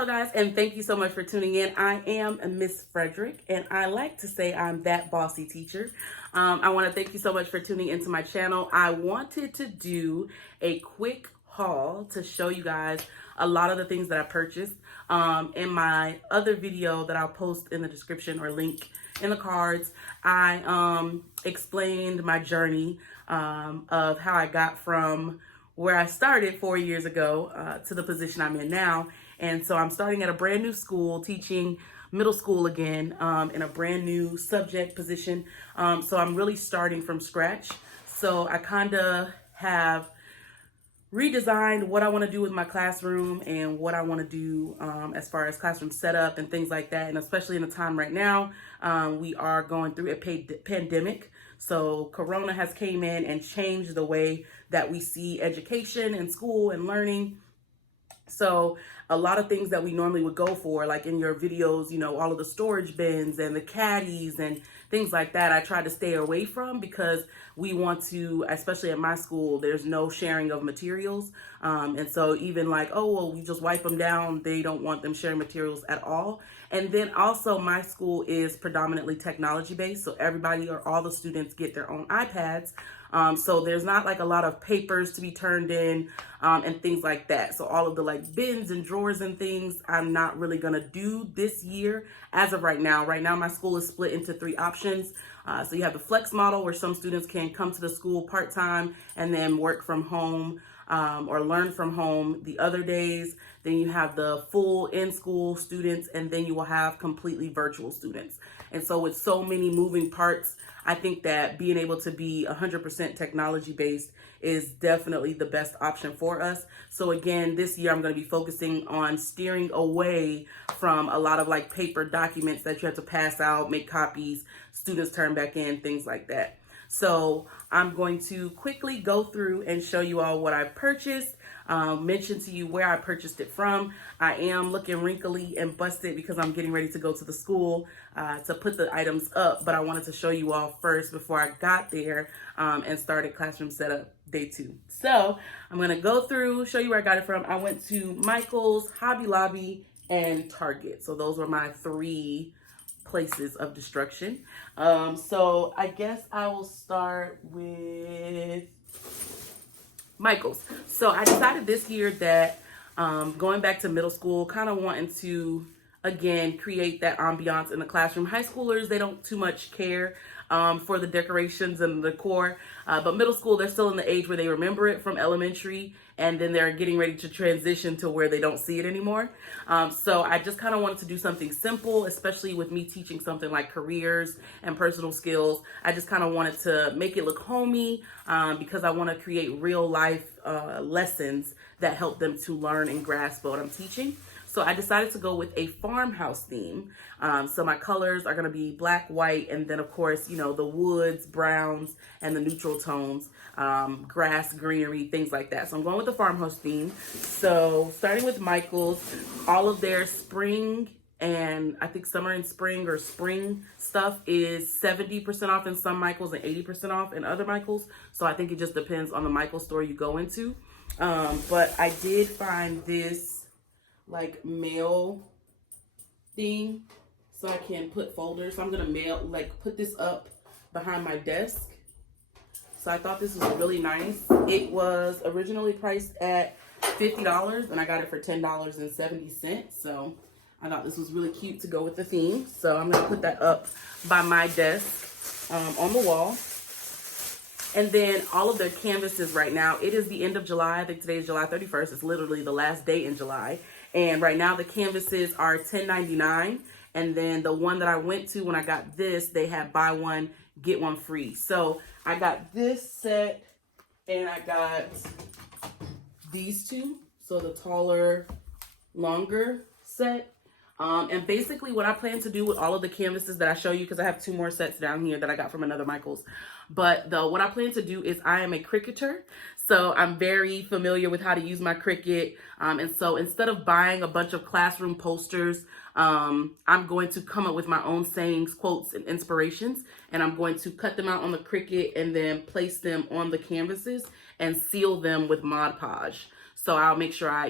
Hello guys, and thank you so much for tuning in. I am Miss Frederick, and I like to say I'm that bossy teacher. I want to thank you so much for tuning into my channel. I wanted to do a quick haul to show you guys a lot of the things that I purchased. In my other video that I'll post in the description or link in the cards, I explained my journey of how I got from where I started 4 years ago to the position I'm in now. And so I'm starting at a brand new school, teaching middle school again, in a brand new subject position. So I'm really starting from scratch. So I kind of have redesigned what I want to do with my classroom and what I want to do as far as classroom setup and things like that. And especially in the time right now, we are going through a pandemic. So Corona has came in and changed the way that we see education and school and learning. So a lot of things that we normally would go for, like in your videos, you know, all of the storage bins and the caddies and things like that, I try to stay away from because we want to, especially at my school, there's no sharing of materials. And so even like, oh, well, we just wipe them down. They don't want them sharing materials at all. And then also my school is predominantly technology based. So everybody or all the students get their own iPads. So there's not like a lot of papers to be turned in and things like that. So all of the like bins and drawers and things, I'm not really going to do this year as of right now. Right now, my school is split into 3 options. So you have the flex model where some students can come to the school part-time and then work from home or learn from home the other days. Then you have the full in-school students, and then you will have completely virtual students. And so with so many moving parts, I think that being able to be 100% technology based is definitely the best option for us. So again, this year I'm going to be focusing on steering away from a lot of like paper documents that you have to pass out, make copies, students turn back in, things like that. So I'm going to quickly go through and show you all what I purchased, mention to you where I purchased it from. I am looking wrinkly and busted because I'm getting ready to go to the school to put the items up, but I wanted to show you all first before I got there and started classroom setup day 2. So I'm going to go through, show you where I got it from. I went to Michael's, Hobby Lobby, and Target. So those were my 3 places of destruction. So I guess I will start with Michael's. So I decided this year that going back to middle school, kind of wanting to, again, create that ambiance in the classroom. High schoolers, they don't too much care for the decorations and the decor. But middle school, they're still in the age where they remember it from elementary, and then they're getting ready to transition to where they don't see it anymore. So I just kind of wanted to do something simple, especially with me teaching something like careers and personal skills. I just kind of wanted to make it look homey because I want to create real life lessons that help them to learn and grasp what I'm teaching. So I decided to go with a farmhouse theme. So my colors are gonna be black, white, and then of course, you know, the woods, browns, and the neutral tones, grass, greenery, things like that. So I'm going with the farmhouse theme. So starting with Michael's, all of their spring and I think summer and spring or spring stuff is 70% off in some Michael's and 80% off in other Michael's. So I think it just depends on the Michael's store you go into. But I did find this like mail thing so I can put folders. So I'm gonna put this up behind my desk. So I thought this was really nice. It was originally priced at $50 and I got it for $10.70. So I thought this was really cute to go with the theme. So I'm gonna put that up by my desk on the wall. And then all of their canvases right now, it is the end of July. I think today is July 31st. It's literally the last day in July. And right now the canvases are $10.99. And then the one that I went to when I got this, they had buy one, get one free. So I got this set and I got these 2. So the taller, longer set. And basically what I plan to do with all of the canvases that I show you, because I have 2 more sets down here that I got from another Michael's. But what I plan to do is I am a cricketer. So I'm very familiar with how to use my Cricut. And so instead of buying a bunch of classroom posters, I'm going to come up with my own sayings, quotes, and inspirations. And I'm going to cut them out on the Cricut and then place them on the canvases and seal them with Mod Podge. So I'll make sure I,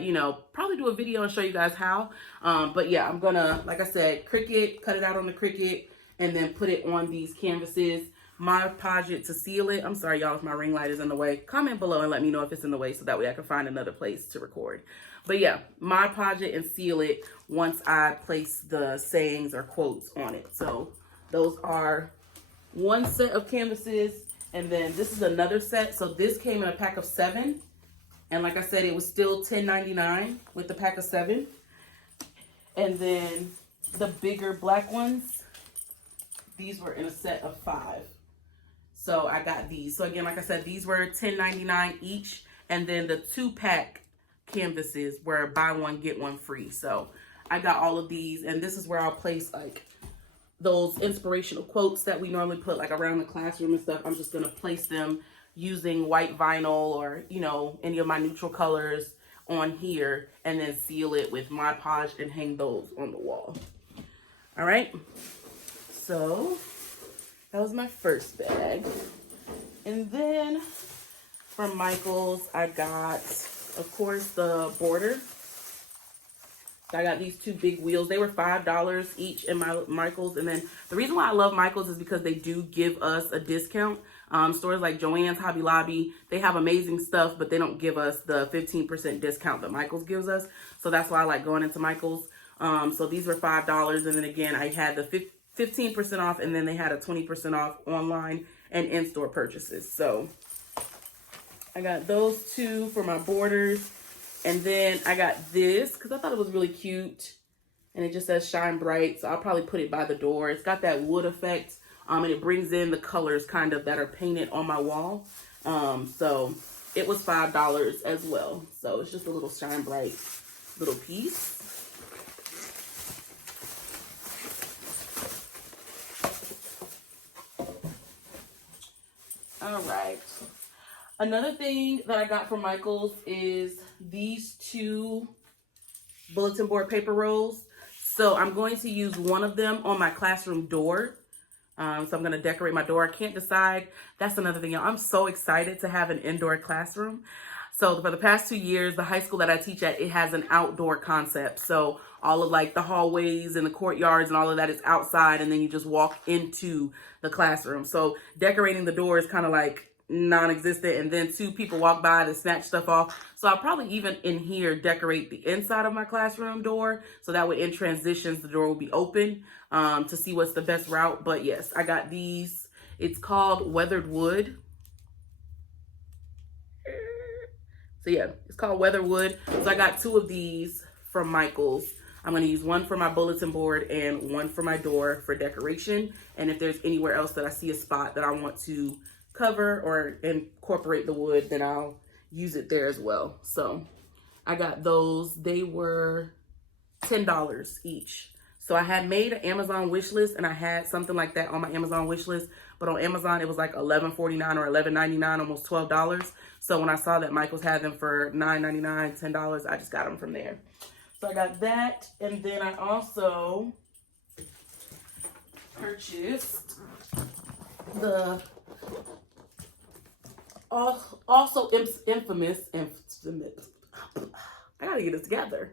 probably do a video and show you guys how. But yeah, I'm gonna, like I said, Cricut, cut it out on the Cricut, and then put it on these canvases. Mod Podge it to seal it. I'm sorry, y'all, if my ring light is in the way. Comment below and let me know if it's in the way so that way I can find another place to record. But yeah, Mod Podge it and seal it once I place the sayings or quotes on it. So those are one set of canvases. And then this is another set. So this came in a pack of 7. And like I said, it was still $10.99 with the pack of 7. And then the bigger black ones, these were in a set of 5. So I got these. So again, like I said, these were $10.99 each. And then the 2-pack canvases were buy one, get one free. So I got all of these. And this is where I'll place like those inspirational quotes that we normally put like around the classroom and stuff. I'm just going to place them using white vinyl or, any of my neutral colors on here, and then seal it with Mod Podge and hang those on the wall. All right. So that was my first bag. And then from Michael's, I got, of course, the border. So I got these 2 big wheels. They were $5 each in my Michael's. And then the reason why I love Michael's is because they do give us a discount. Stores like Joann's, Hobby Lobby, they have amazing stuff, but they don't give us the 15% discount that Michael's gives us. So that's why I like going into Michael's. So these were $5. And then again, I had the 15% off, and then they had a 20% off online and in-store purchases. So I got those 2 for my borders. And then I got this because I thought it was really cute. And it just says shine bright. So I'll probably put it by the door. It's got that wood effect. And it brings in the colors kind of that are painted on my wall. So it was $5 as well. So it's just a little shine bright little piece. All right. Another thing that I got from Michael's is these 2 bulletin board paper rolls. So I'm going to use one of them on my classroom door. So I'm going to decorate my door. I can't decide. That's another thing, y'all. I'm so excited to have an indoor classroom. So for the past 2 years, the high school that I teach at, it has an outdoor concept. So all of like the hallways and the courtyards and all of that is outside, and then you just walk into the classroom. So decorating the door is kind of like non-existent, and then 2 people walk by to snatch stuff off. So I'll probably even in here decorate the inside of my classroom door, so that way in transitions the door will be open to see what's the best route. But yes, I got these. It's called Weathered Wood. So yeah, it's called Weathered Wood. So I got 2 of these from Michael's. I'm going to use one for my bulletin board and one for my door for decoration. And if there's anywhere else that I see a spot that I want to cover or incorporate the wood, then I'll use it there as well. So I got those. They were $10 each. So I had made an Amazon wish list, and I had something like that on my Amazon wish list, but on Amazon it was like $11.49 or $11.99, almost $12. So when I saw that Michael's had them for $9.99, $10, I just got them from there. So I got that, and then I also purchased the also infamous, I gotta get it together,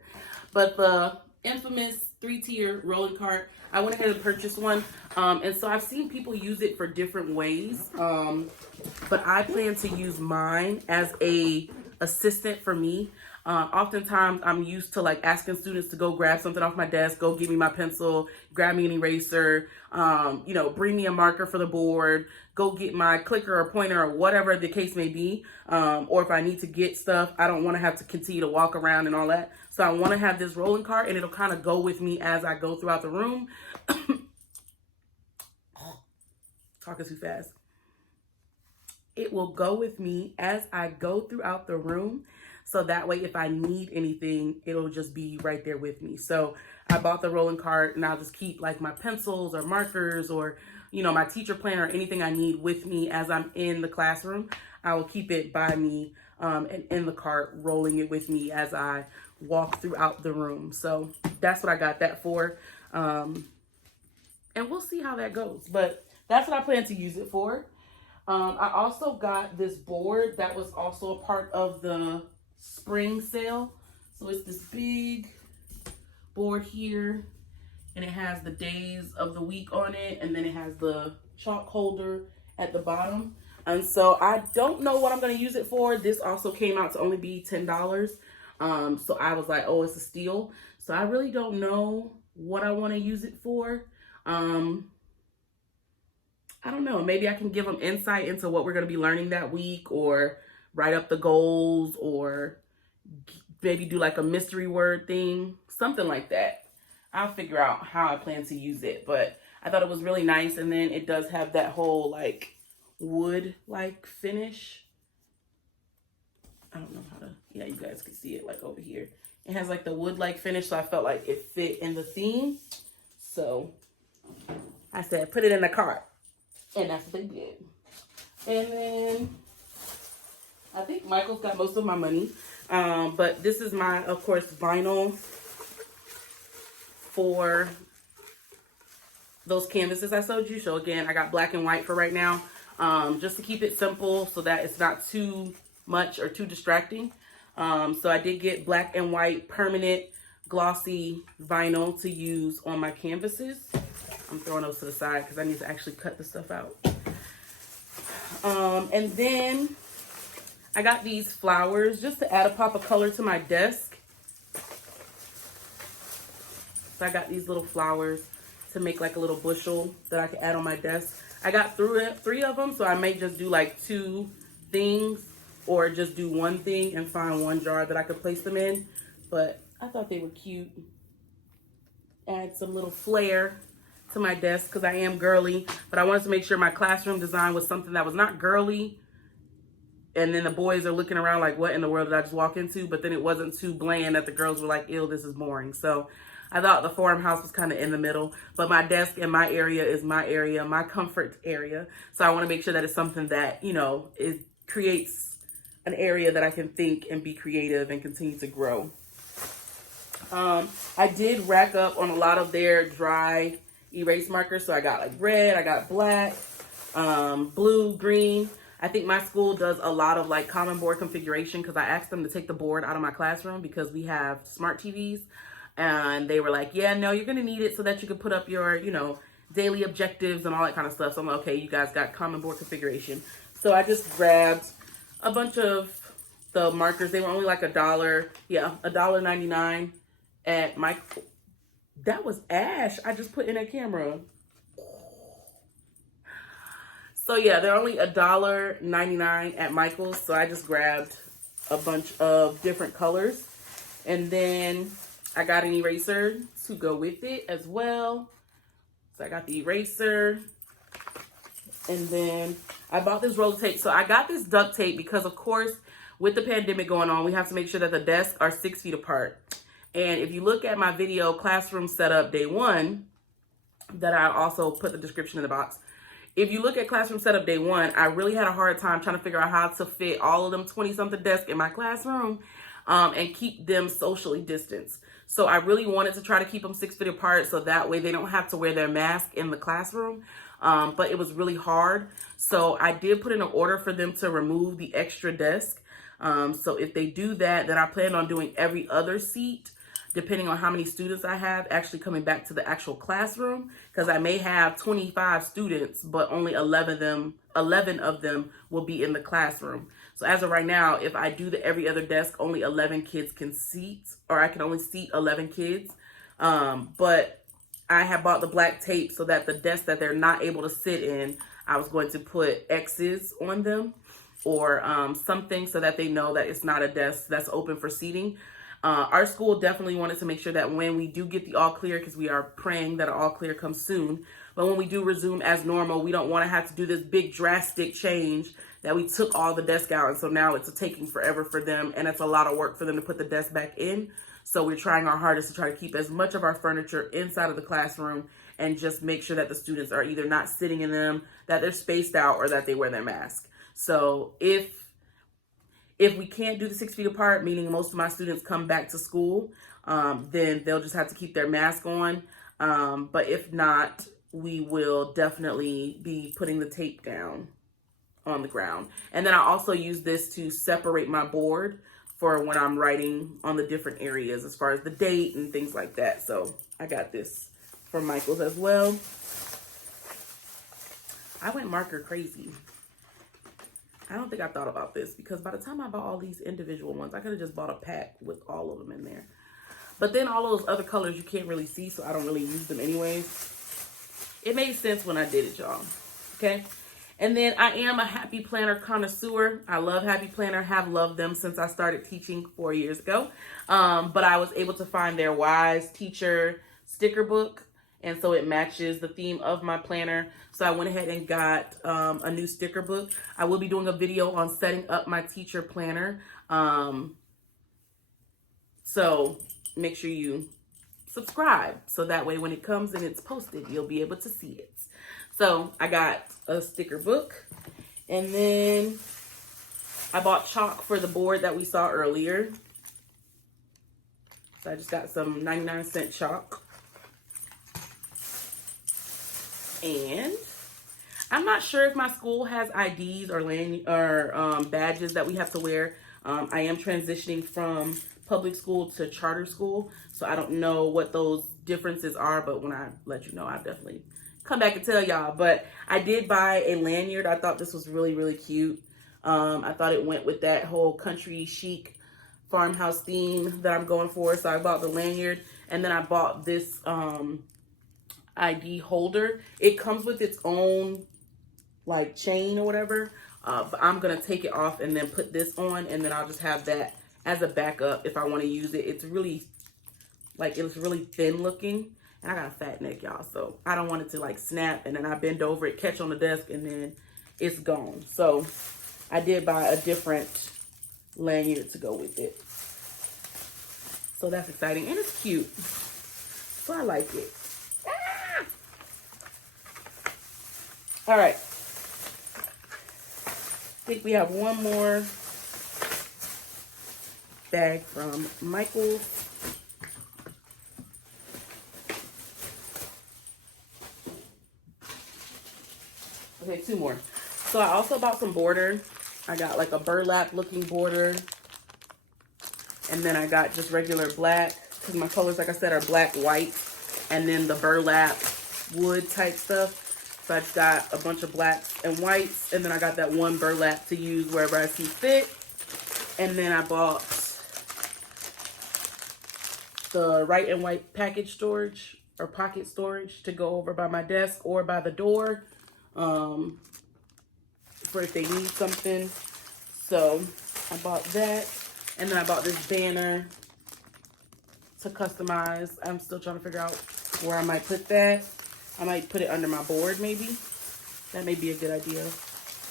but the infamous 3-tier rolling cart. I went ahead and purchased one, and so I've seen people use it for different ways, but I plan to use mine as a assistant for me. Oftentimes I'm used to like asking students to go grab something off my desk, go give me my pencil, grab me an eraser, bring me a marker for the board, go get my clicker or pointer or whatever the case may be. Or if I need to get stuff, I don't want to have to continue to walk around and all that. So I want to have this rolling cart, and it'll kind of go with me as I go throughout the room. Talking too fast. It will go with me as I go throughout the room. So that way, if I need anything, it'll just be right there with me. So I bought the rolling cart, and I'll just keep like my pencils or markers or, my teacher planner or anything I need with me as I'm in the classroom. I will keep it by me and in the cart, rolling it with me as I walk throughout the room. So that's what I got that for. And we'll see how that goes. But that's what I plan to use it for. I also got this board that was also a part of the spring sale. So it's this big board here, and it has the days of the week on it, and then it has the chalk holder at the bottom. And so I don't know what I'm going to use it for. This also came out to only be $10. So I was like, oh, it's a steal. So I really don't know what I want to use it for. I don't know. Maybe I can give them insight into what we're going to be learning that week, or write up the goals, or maybe do like a mystery word thing, something like that. I'll figure out how I plan to use it, but I thought it was really nice. And then it does have that whole like wood like finish. I don't know how to, yeah, you guys can see it like over here. It has like the wood like finish, so I felt like it fit in the theme. So I said, put it in the cart. And that's what they did. And then I think Michael's got most of my money. But this is my, of course, vinyl for those canvases I showed you. So again, I got black and white for right now, just to keep it simple so that it's not too much or too distracting. So I did get black and white permanent glossy vinyl to use on my canvases. I'm throwing those to the side because I need to actually cut the stuff out. And then I got these flowers just to add a pop of color to my desk. So I got these little flowers to make like a little bushel that I can add on my desk. I got three of them, so I may just do like 2 things, or just do one thing and find one jar that I could place them in. But I thought they were cute. Add some little flair to my desk because I am girly, but I wanted to make sure my classroom design was something that was not girly, and then the boys are looking around like, what in the world did I just walk into? But then it wasn't too bland that the girls were like, ew, this is boring. So I thought the farmhouse was kind of in the middle, but my desk and my area is my area, my comfort area. So I want to make sure that it's something that, you know, it creates an area that I can think and be creative and continue to grow. I did rack up on a lot of their dry erase markers. So I got like red, I got black, blue, green. I think my school does a lot of like common board configuration because I asked them to take the board out of my classroom because we have smart TVs, and they were like, yeah, no, you're going to need it so that you can put up your, you know, daily objectives and all that kind of stuff. So I'm like, okay, you guys got common board configuration. So I just grabbed a bunch of the markers. They were only like $1. Yeah, $1.99 at my, that was ash I just put in a camera. So yeah, they're only $1.99 at Michael's. So I just grabbed a bunch of different colors. And then I got an eraser to go with it as well. So I got the eraser. And then I bought this roll of tape. So I got this duct tape because, of course, with the pandemic going on, we have to make sure that the desks are 6 feet apart. And if you look at my video, Classroom Setup Day 1, that I also put the description in the box. If you look at Classroom Setup Day 1, I really had a hard time trying to figure out how to fit all of them 20-something desks in my classroom and keep them socially distanced. So I really wanted to try to keep them 6 feet apart so that way they don't have to wear their mask in the classroom. But it was really hard. So I did put in an order for them to remove the extra desk. So if they do that, then I plan on doing every other seat, depending on how many students I have actually coming back to the actual classroom, because I may have 25 students, but only 11 of them will be in the classroom. So as of right now, if I do the every other desk, only 11 kids can seat, or I can only seat 11 kids. But I have bought the black tape so that the desk that they're not able to sit in, I was going to put X's on them or something so that they know that it's not a desk that's open for seating. Our school definitely wanted to make sure that when we do get the all clear, because we are praying that an all clear comes soon, but when we do resume as normal, we don't want to have to do this big drastic change that we took all the desk out. And so now it's taking forever for them, and it's a lot of work for them to put the desk back in. So we're trying our hardest to try to keep as much of our furniture inside of the classroom and just make sure that the students are either not sitting in them, that they're spaced out, or that they wear their mask. So if we can't do the 6 feet apart, meaning most of my students come back to school, then they'll just have to keep their mask on. But if not, we will definitely be putting the tape down on the ground. And then I also use this to separate my board for when I'm writing on the different areas as far as the date and things like that. So I got this from Michael's as well. I went marker crazy. I don't think I thought about this because by the time I bought all these individual ones, I could have just bought a pack with all of them in there. But then all those other colors you can't really see, so I don't really use them anyways. It made sense when I did it, y'all. Okay? And then I am a Happy Planner connoisseur. I love Happy Planner, have loved them since I started teaching 4 years ago. But I was able to find their Wise Teacher sticker book. And so it matches the theme of my planner. So I went ahead and got a new sticker book. I will be doing a video on setting up my teacher planner. So make sure you subscribe. So that way when it comes and it's posted, you'll be able to see it. So I got a sticker book. And then I bought chalk for the board that we saw earlier. So I just got some 99-cent chalk. And I'm not sure if my school has IDs or badges that we have to wear. I am transitioning from public school to charter school, so I don't know what those differences are, but when I let you know, I'll definitely come back and tell y'all. But I did buy a lanyard. I thought this was really, really cute. I thought it went with that whole country chic farmhouse theme that I'm going for, so I bought the lanyard, and then I bought this ID holder. It comes with its own like chain or whatever, but I'm gonna take it off and then put this on, and then I'll just have that as a backup if I want to use it. It's really thin looking, and I got a fat neck, y'all, so I don't want it to like snap and then I bend over it, catch on the desk, and then it's gone. So I did buy a different lanyard to go with it, so that's exciting, and it's cute, so I like it. All right, I think we have one more bag from Michael's. Okay, two more. So I also bought some border. I got like a burlap looking border. And then I got just regular black, because my colors, like I said, are black, white, and then the burlap wood type stuff. So I just got a bunch of blacks and whites, and then I got that one burlap to use wherever I see fit. And then I bought the right and white package storage or pocket storage to go over by my desk or by the door for if they need something. So I bought that, and then I bought this banner to customize. I'm still trying to figure out where I might put that. I might put it under my board, maybe. That may be a good idea.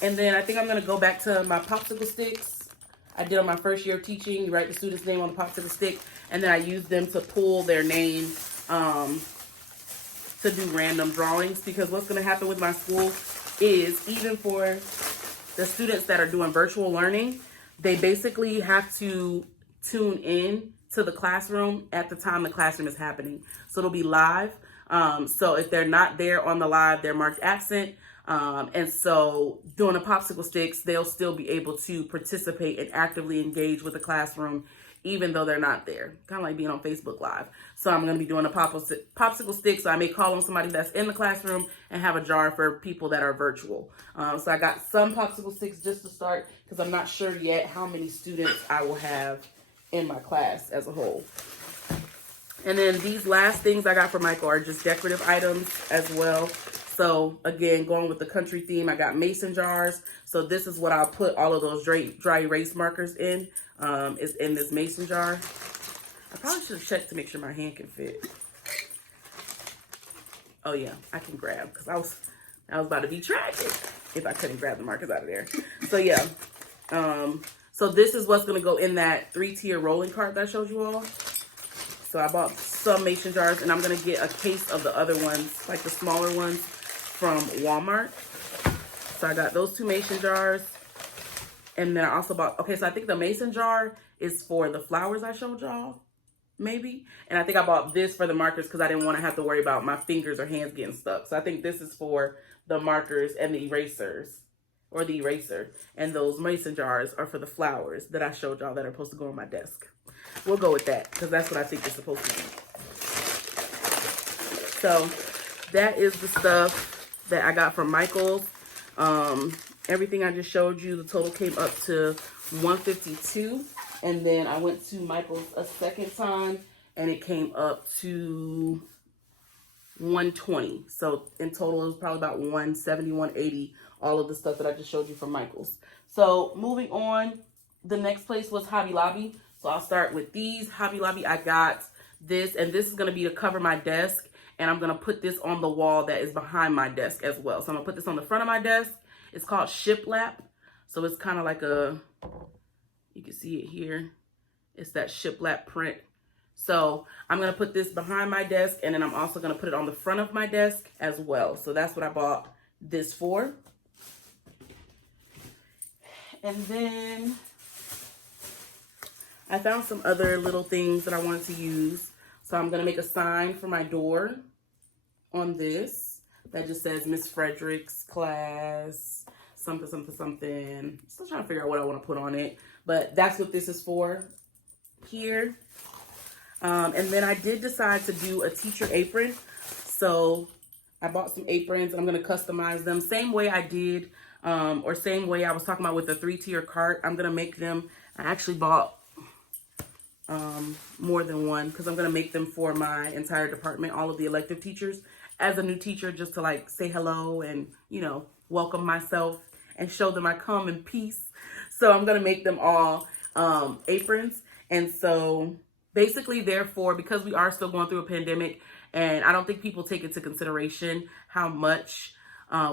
And then I think I'm going to go back to my popsicle sticks. I did on my first year of teaching. You write the student's name on the popsicle stick, and then I use them to pull their name to do random drawings. Because what's going to happen with my school is, even for the students that are doing virtual learning, they basically have to tune in to the classroom at the time the classroom is happening. So it'll be live. So if they're not there on the live, they're marked absent. And so doing the popsicle sticks, they'll still be able to participate and actively engage with the classroom, even though they're not there. Kind of like being on Facebook Live. So I'm going to be doing a popsicle stick. So I may call on somebody that's in the classroom and have a jar for people that are virtual. So I got some popsicle sticks just to start, because I'm not sure yet how many students I will have in my class as a whole. And then these last things I got from Michael are just decorative items as well. So again, going with the country theme, I got mason jars. So this is what I'll put all of those dry erase markers in, is in this mason jar. I probably should have checked to make sure my hand can fit. Oh yeah, I can grab, because I was about to be tragic if I couldn't grab the markers out of there. So yeah, so this is what's gonna go in that 3-tier rolling cart that I showed you all. So I bought some mason jars, and I'm going to get a case of the other ones, like the smaller ones from Walmart. So I got those 2 mason jars. And then I also bought, okay, so I think the mason jar is for the flowers I showed y'all, maybe. And I think I bought this for the markers because I didn't want to have to worry about my fingers or hands getting stuck. So I think this is for the markers and the erasers. or the eraser. And those mason jars are for the flowers that I showed y'all that are supposed to go on my desk. We'll go with that because that's what I think it's supposed to be. So that is the stuff that I got from Michael's. Everything I just showed you, the total came up to $152. And then I went to Michael's a second time and it came up to $120. So in total, it was probably about $170, $180, all of the stuff that I just showed you from Michael's. So moving on, the next place was Hobby Lobby. So I'll start with these. Hobby Lobby, I got this, and this is going to be to cover my desk. And I'm going to put this on the wall that is behind my desk as well. So I'm going to put this on the front of my desk. It's called shiplap. So it's kind of like a, you can see it here. It's that shiplap print. So I'm going to put this behind my desk, and then I'm also going to put it on the front of my desk as well. So that's what I bought this for. And then I found some other little things that I wanted to use. So I'm going to make a sign for my door on this that just says Miss Frederick's class, something, something, something. Still trying to figure out what I want to put on it, but that's what this is for here. And then I did decide to do a teacher apron. So I bought some aprons and I'm going to customize them same way I did, or same way I was talking about with the 3-tier cart. I'm going to make them. I actually bought more than one because I'm going to make them for my entire department, all of the elective teachers, as a new teacher, just to like say hello and, you know, welcome myself and show them I come in peace. So I'm going to make them all aprons. And so basically, therefore, because we are still going through a pandemic, and I don't think people take into consideration how much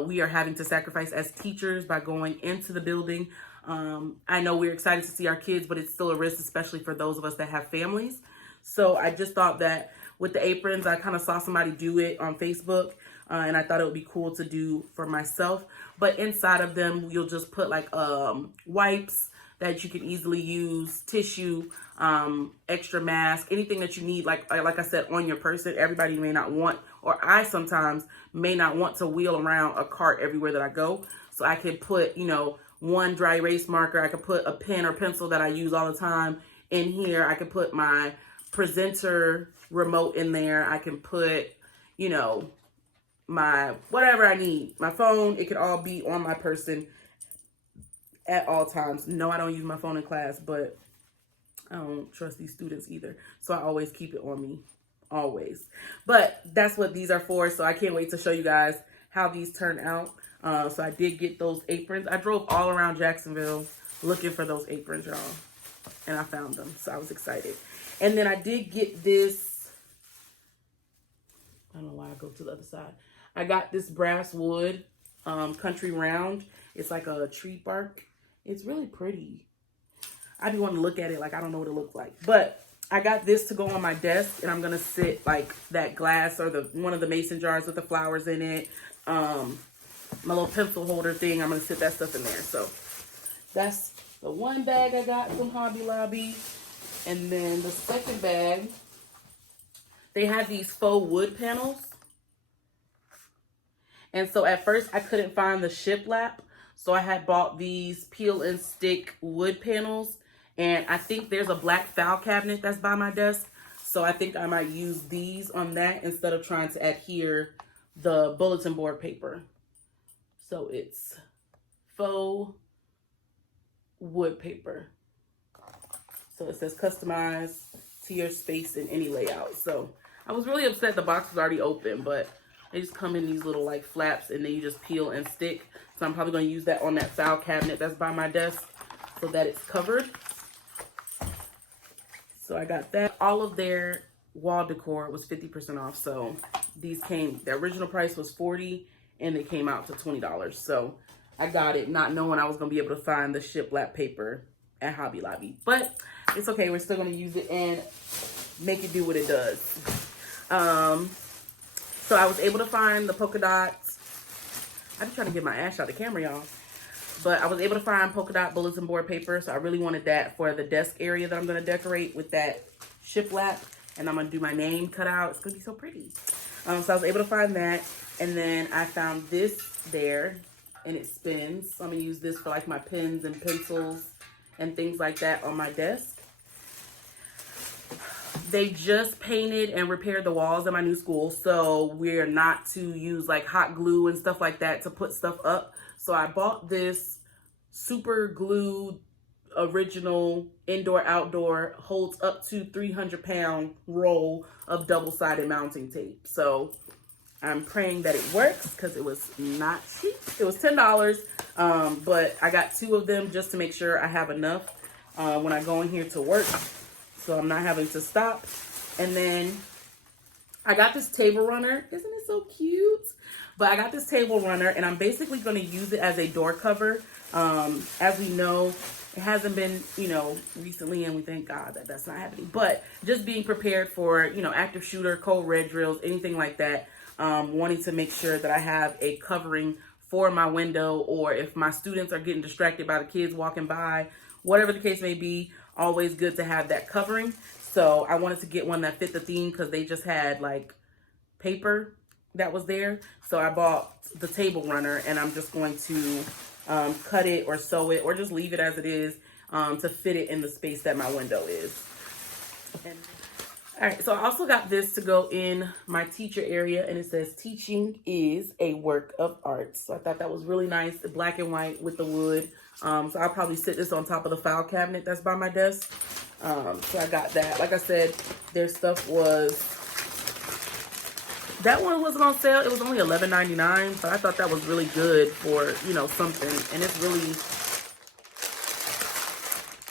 we are having to sacrifice as teachers by going into the building. I know we're excited to see our kids, but it's still a risk, especially for those of us that have families. So I just thought that with the aprons, I kind of saw somebody do it on Facebook, and I thought it would be cool to do for myself. But inside of them, you'll just put like wipes that you can easily use, tissue, extra mask, anything that you need, like I said, on your person. Everybody may not want, or I sometimes may not want to wheel around a cart everywhere that I go. So I could put, you know, one dry erase marker. I could put a pen or pencil that I use all the time in here. I could put my presenter remote in there. I can put, you know, my whatever I need, my phone. It could all be on my person at all times. No, I don't use my phone in class, but I don't trust these students either. So I always keep it on me, always. But that's what these are for. So I can't wait to show you guys how these turn out. So I did get those aprons. I drove all around Jacksonville looking for those aprons, y'all. And I found them. So I was excited. And then I did get this. I don't know why I go to the other side. I got this Brasswood country round. It's like a tree bark. It's really pretty. I do want to look at it like I don't know what it looks like. But I got this to go on my desk, and I'm going to sit like that glass or one of the mason jars with the flowers in it. My little pencil holder thing, I'm going to sit that stuff in there. So that's the one bag I got from Hobby Lobby. And then the second bag, they had these faux wood panels. And so at first I couldn't find the shiplap. So I had bought these peel and stick wood panels. And I think there's a black file cabinet that's by my desk. So I think I might use these on that instead of trying to adhere the bulletin board paper. So it's faux wood paper. So it says customize to your space in any layout. So I was really upset the box was already open, but they just come in these little like flaps, and then you just peel and stick. So I'm probably going to use that on that file cabinet that's by my desk so that it's covered. So I got that. All of their wall decor was 50% off. So these came, the original price was $40 and they came out to $20. So I got it not knowing I was going to be able to find the shiplap paper at Hobby Lobby. But it's okay. We're still going to use it and make it do what it does. So I was able to find the polka dots. I'm trying to get my ass out of the camera, y'all. But I was able to find polka dot bulletin board paper. So I really wanted that for the desk area that I'm going to decorate with that shiplap. And I'm going to do my name cut out. It's going to be so pretty. So I was able to find that. And then I found this there. and it spins. So I'm gonna use this for like my pens and pencils and things like that on my desk. They just painted and repaired the walls in my new school, so we're not to use like hot glue and stuff like that to put stuff up. So I bought this super glue original indoor outdoor, holds up to 300-pound roll of double-sided mounting tape. So I'm praying that it works because it was not cheap. It was $10, but I got 2 of them just to make sure I have enough when I go in here to work, so I'm not having to stop. And then I got this table runner. Isn't it so cute? But I got this table runner, and I'm basically going to use it as a door cover. As we know, it hasn't been, recently, and we thank God that that's not happening. But just being prepared for, active shooter, cold red drills, anything like that. Wanting to make sure that I have a covering for my window, or if my students are getting distracted by the kids walking by, whatever the case may be, always good to have that covering. So I wanted to get one that fit the theme because they just had like paper that was there. So I bought the table runner, and I'm just going to cut it or sew it or just leave it as it is to fit it in the space that my window is. All right, so I also got this to go in my teacher area, and it says teaching is a work of art. So I thought that was really nice, the black and white with the wood. So I'll probably sit this on top of the file cabinet that's by my desk. So I got that. Like I said, their stuff was, that one wasn't on sale. It was only $11.99, but I thought that was really good for, something. And it's really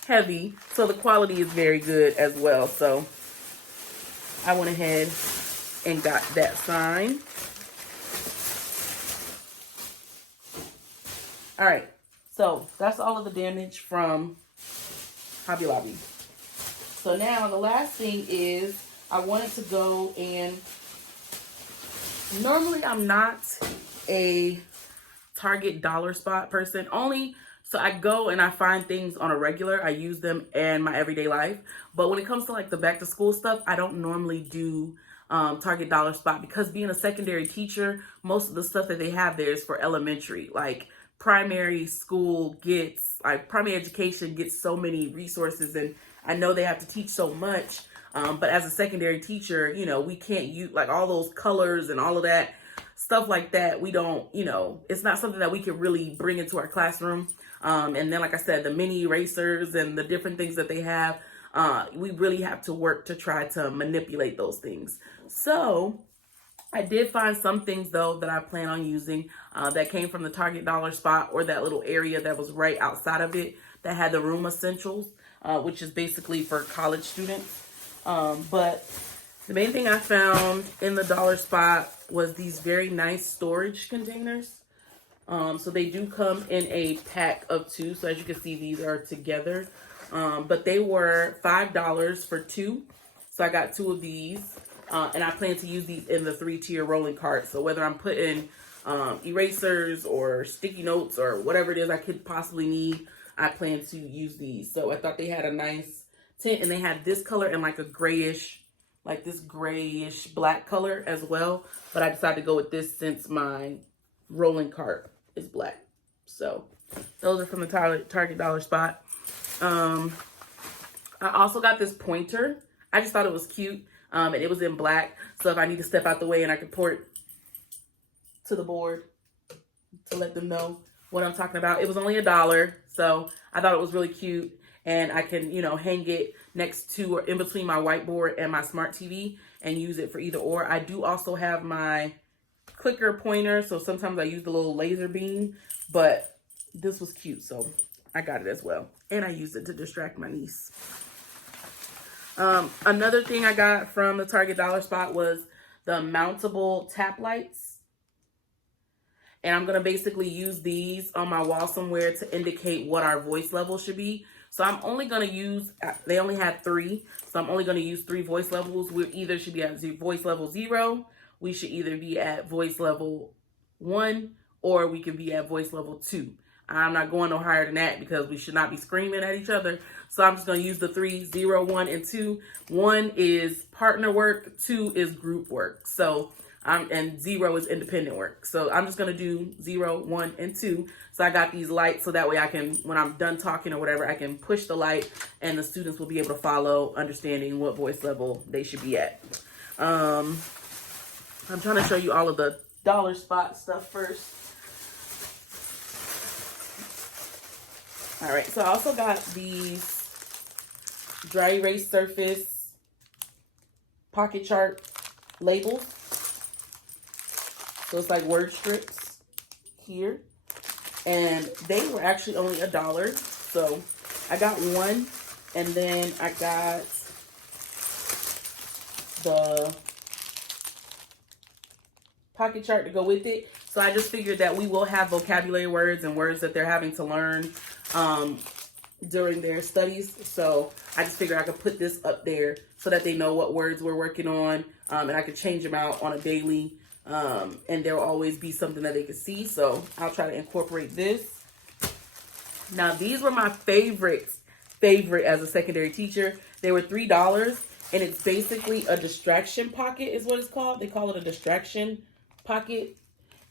heavy, so the quality is very good as well. So I went ahead and got that sign. All right, so that's all of the damage from Hobby Lobby. So now the last thing is I wanted to go and, normally I'm not a Target dollar spot person, only so I go and I find things on a regular. I use them in my everyday life. But when it comes to like the back to school stuff, I don't normally do Target dollar spot, because being a secondary teacher, most of the stuff that they have there is for elementary. Like primary school gets, like primary education gets so many resources, and I know they have to teach so much. But as a secondary teacher, we can't use like all those colors and all of that stuff like that. We don't, it's not something that we can really bring into our classroom. And then, like I said, the mini erasers and the different things that they have, we really have to work to try to manipulate those things. So I did find some things, though, that I plan on using that came from the Target dollar spot, or that little area that was right outside of it that had the room essentials, which is basically for college students. But the main thing I found in the dollar spot was these very nice storage containers. So they do come in a pack of 2. So as you can see, these are together. But they were $5 for 2. So I got 2 of these. And I plan to use these in the 3-tier rolling cart. So whether I'm putting erasers or sticky notes or whatever it is I could possibly need, I plan to use these. So I thought they had a nice tint, and they had this color and like a grayish, like this grayish black color as well. But I decided to go with this since my rolling cart is black. So those are from the Target dollar spot. I also got this pointer. I just thought it was cute. And it was in black. So if I need to step out the way and I can pour it to the board to let them know what I'm talking about. It was only $1. So I thought it was really cute. And I can, hang it next to or in between my whiteboard and my smart TV and use it for either or. I do also have my clicker pointer. So sometimes I use the little laser beam. But this was cute. So I got it as well. And I used it to distract my niece. Another thing I got from the Target dollar spot was the mountable tap lights. And I'm going to basically use these on my wall somewhere to indicate what our voice level should be. So I'm only going to use, they only had 3. So I'm only going to use 3 voice levels. We either should be at voice level 0. We should either be at voice level 1, or we could be at voice level 2. I'm not going no higher than that because we should not be screaming at each other. So I'm just going to use the 3, 0, 1, and 2. 1 is partner work. 2 is group work. So And 0 is independent work. So I'm just gonna do 0, 1, and 2. So I got these lights so that way I can, when I'm done talking or whatever, I can push the light and the students will be able to follow, understanding what voice level they should be at. I'm trying to show you all of the dollar spot stuff first. All right, so I also got these dry erase surface pocket chart labels. So it's like word strips here. And they were actually only $1. So I got one, and then I got the pocket chart to go with it. So I just figured that we will have vocabulary words and words that they're having to learn during their studies. So I just figured I could put this up there so that they know what words we're working on, and I could change them out on a daily, and there will always be something that they can see. So I'll try to incorporate this. Now these were my favorite as a secondary teacher. They were $3, and it's basically a distraction pocket is what it's called. They call it a distraction pocket,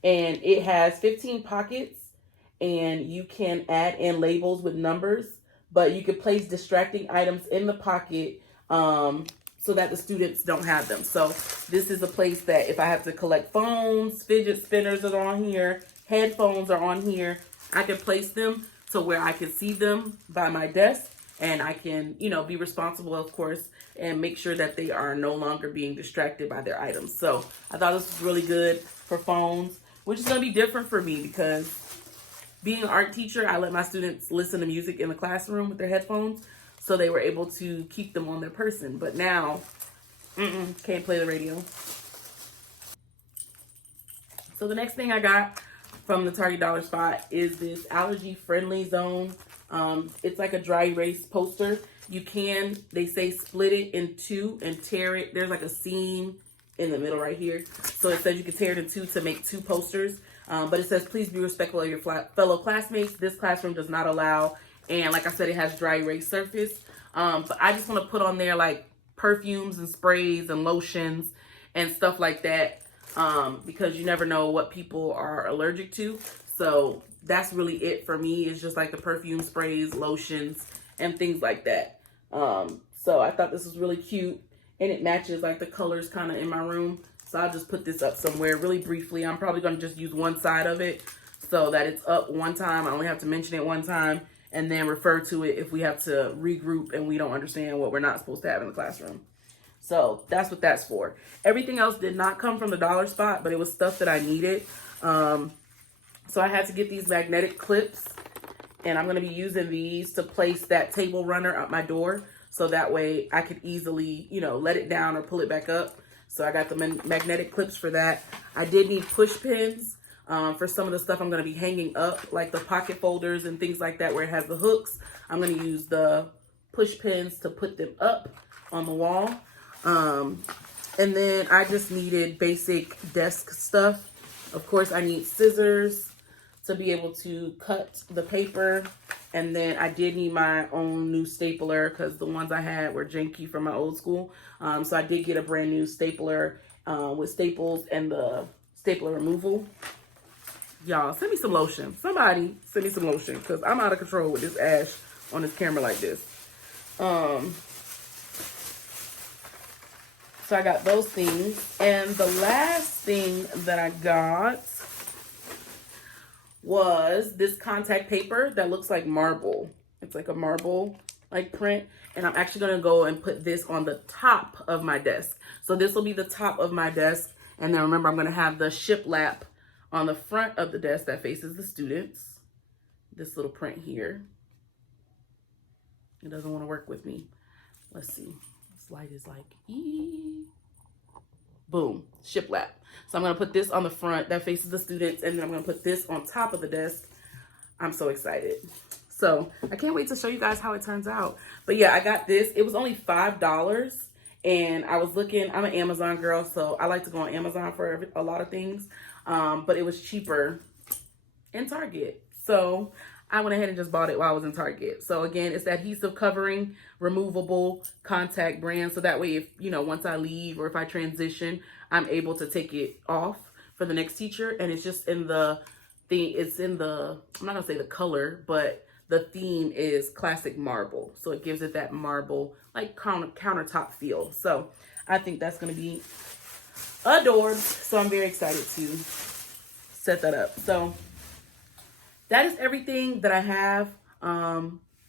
and it has 15 pockets, and you can add in labels with numbers, but you could place distracting items in the pocket so that the students don't have them. So this is a place that if I have to collect phones, fidget spinners are on here, headphones are on here, I can place them to where I can see them by my desk, and I can, you know, be responsible, of course, and make sure that they are no longer being distracted by their items. So I thought this was really good for phones, which is going to be different for me because being an art teacher, I let my students listen to music in the classroom with their headphones, so they were able to keep them on their person. But now, can't play the radio. So the next thing I got from the Target Dollar Spot is this Allergy Friendly Zone. It's like a dry erase poster. You can, they say, split it in two and tear it. There's like a seam in the middle right here. So it says you can tear it in two to make 2 posters. But it says, please be respectful of your fellow classmates. This classroom does not allow. And like I said, it has dry erase surface. But I just want to put on there like perfumes and sprays and lotions and stuff like that. Because you never know what people are allergic to. So that's really it for me. It's just like the perfume, sprays, lotions, and things like that. So I thought this was really cute, and it matches like the colors kind of in my room. So I'll just put this up somewhere really briefly. I'm probably going to just use one side of it so that it's up one time. I only have to mention it one time and then refer to it if we have to regroup and we don't understand what we're not supposed to have in the classroom. So that's what that's for. Everything else did not come from the Dollar Spot, but it was stuff that I needed. So I had to get these magnetic clips, and I'm going to be using these to place that table runner up my door. So that way I could easily, you know, let it down or pull it back up. So I got the magnetic clips for that. I did need push pins for some of the stuff I'm going to be hanging up, like the pocket folders and things like that where it has the hooks. I'm going to use the push pins to put them up on the wall. And then I just needed basic desk stuff. Of course, I need scissors to be able to cut the paper. And then I did need my own new stapler because the ones I had were janky from my old school. So I did get a brand new stapler with staples and the stapler removal. Y'all, send me some lotion. Somebody send me some lotion because I'm out of control with this ash on this camera like this. So I got those things. And the last thing that I got was this contact paper that looks like marble. It's like a marble like print. And I'm actually going to go and put this on the top of my desk. So this will be the top of my desk. And then remember, I'm going to have the shiplap on the front of the desk that faces the students. This little print here. It doesn't want to work with me. Let's see. This light is like, boom, shiplap. So I'm going to put this on the front that faces the students, and then I'm going to put this on top of the desk. I'm so excited. So I can't wait to show you guys how it turns out. But yeah, I got this. It was only $5, and I was looking, I'm an Amazon girl, so I like to go on Amazon for a lot of things. But it was cheaper in Target. So I went ahead and just bought it while I was in Target. So again, it's adhesive covering, removable contact brand. So that way, if, you know, once I leave or if I transition, I'm able to take it off for the next teacher. And it's just in the thing, it's in the, I'm not gonna say the color, but the theme is classic marble. So it gives it that marble, like countertop feel. So I think that's gonna be adored. So I'm very excited to set that up. So that is everything that I have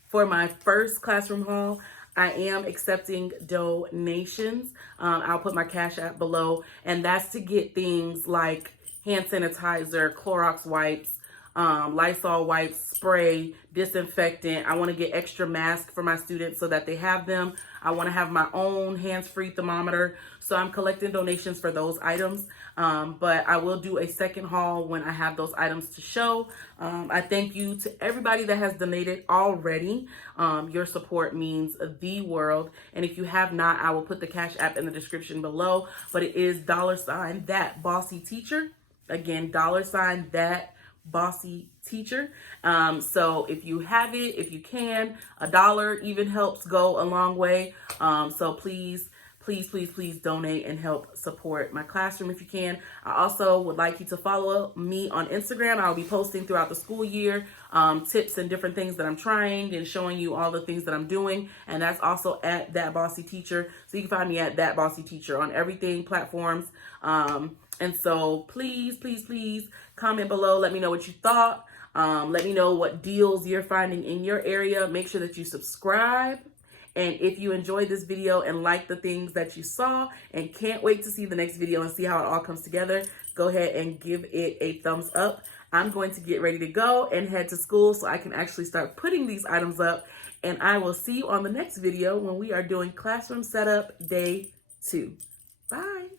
for my first classroom haul. I am accepting donations. I'll put my Cash App below, and that's to get things like hand sanitizer, Clorox wipes, Lysol wipes, spray, disinfectant. I want to get extra masks for my students so that they have them. I want to have my own hands-free thermometer. So I'm collecting donations for those items. But I will do a second haul when I have those items to show. I thank you to everybody that has donated already. Your support means the world. And if you have not, I will put the Cash App in the description below. But it is $ that bossy teacher. Again, $ that bossy teacher. So if you have it, if you can, $1 even helps go a long way. So please donate and help support my classroom if you can. I also would like you to follow me on Instagram. I'll be posting throughout the school year tips and different things that I'm trying and showing you all the things that I'm doing. And that's also at That Bossy Teacher. So you can find me at That Bossy Teacher on everything platforms. And so please comment below. Let me know what you thought. Let me know what deals you're finding in your area. Make sure that you subscribe. And if you enjoyed this video and like the things that you saw and can't wait to see the next video and see how it all comes together, go ahead and give it a thumbs up. I'm going to get ready to go and head to school so I can actually start putting these items up. And I will see you on the next video when we are doing classroom setup day 2. Bye.